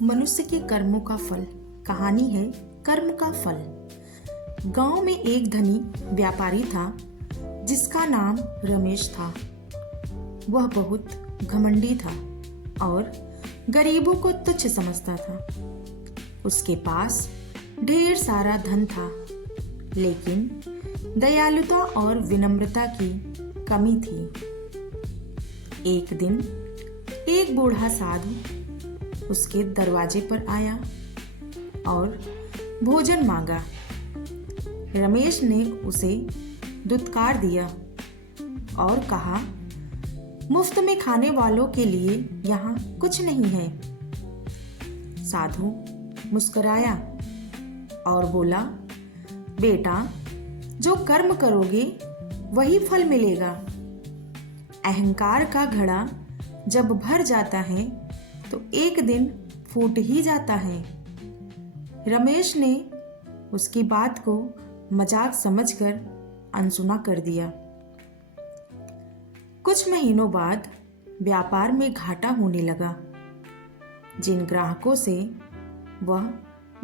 मनुष्य के कर्मों का फल। कहानी है कर्म का फल। गांव में एक धनी व्यापारी था जिसका नाम रमेश था। वह बहुत घमंडी था और गरीबों को तुच्छ समझता था। उसके पास ढेर सारा धन था, लेकिन दयालुता और विनम्रता की कमी थी। एक दिन एक बूढ़ा साधु उसके दरवाजे पर आया और भोजन मांगा। रमेश ने उसे दुत्कार दिया और कहा, मुफ्त में खाने वालों के लिए यहाँ कुछ नहीं है। साधु मुस्कुराया और बोला, बेटा, जो कर्म करोगे वही फल मिलेगा। अहंकार का घड़ा जब भर जाता है तो एक दिन फूट ही जाता है। रमेश ने उसकी बात को मजाक समझकर अनसुना कर दिया। कुछ महीनों बाद व्यापार में घाटा होने लगा। जिन ग्राहकों से वह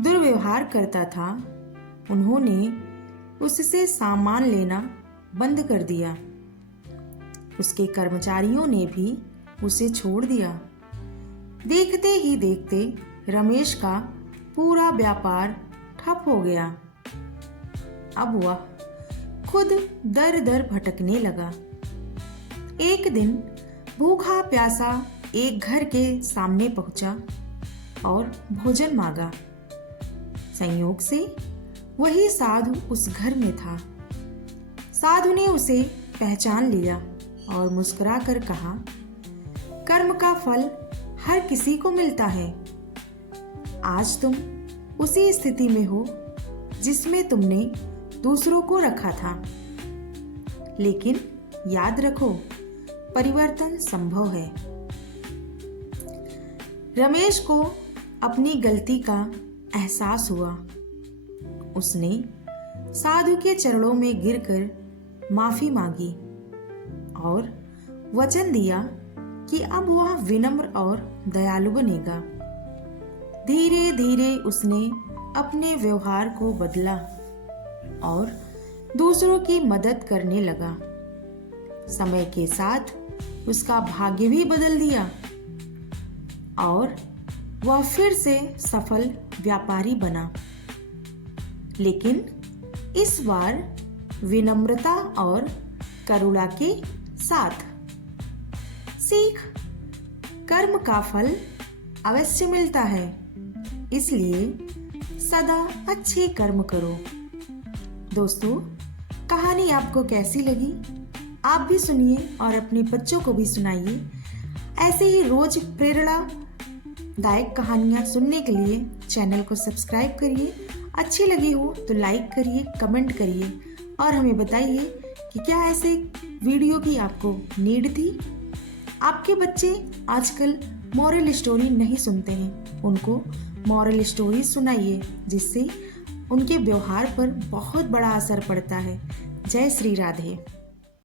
दुर्व्यवहार करता था, उन्होंने उससे सामान लेना बंद कर दिया। उसके कर्मचारियों ने भी उसे छोड़ दिया। देखते ही देखते रमेश का पूरा व्यापार ठप हो गया। अब वह खुद दर दर भटकने लगा। एक दिन भूखा प्यासा एक घर के सामने पहुंचा और भोजन मांगा। संयोग से वही साधु उस घर में था। साधु ने उसे पहचान लिया और मुस्कुरा कर कहा, कर्म का फल हर किसी को मिलता है। आज तुम उसी स्थिति में हो जिसमें तुमने दूसरों को रखा था, लेकिन याद रखो, परिवर्तन संभव है। रमेश को अपनी गलती का एहसास हुआ। उसने साधु के चरणों में गिरकर माफी मांगी और वचन दिया कि अब वह विनम्र और दयालु बनेगा। धीरे धीरे उसने अपने व्यवहार को बदला और दूसरों की मदद करने लगा। समय के साथ उसका भाग्य भी बदल दिया और वह फिर से सफल व्यापारी बना, लेकिन इस बार विनम्रता और करुणा के साथ। सीख, कर्म का फल अवश्य मिलता है, इसलिए सदा अच्छे कर्म करो। दोस्तों, कहानी आपको कैसी लगी? आप भी सुनिए और अपने बच्चों को भी सुनाइए। ऐसे ही रोज प्रेरणादायक कहानियाँ सुनने के लिए चैनल को सब्सक्राइब करिए। अच्छी लगी हो तो लाइक करिए, कमेंट करिए और हमें बताइए कि क्या ऐसे वीडियो की आपको नीड थी। आपके बच्चे आजकल मॉरल स्टोरी नहीं सुनते हैं, उनको मॉरल स्टोरी सुनाइए, जिससे उनके व्यवहार पर बहुत बड़ा असर पड़ता है। जय श्री राधे।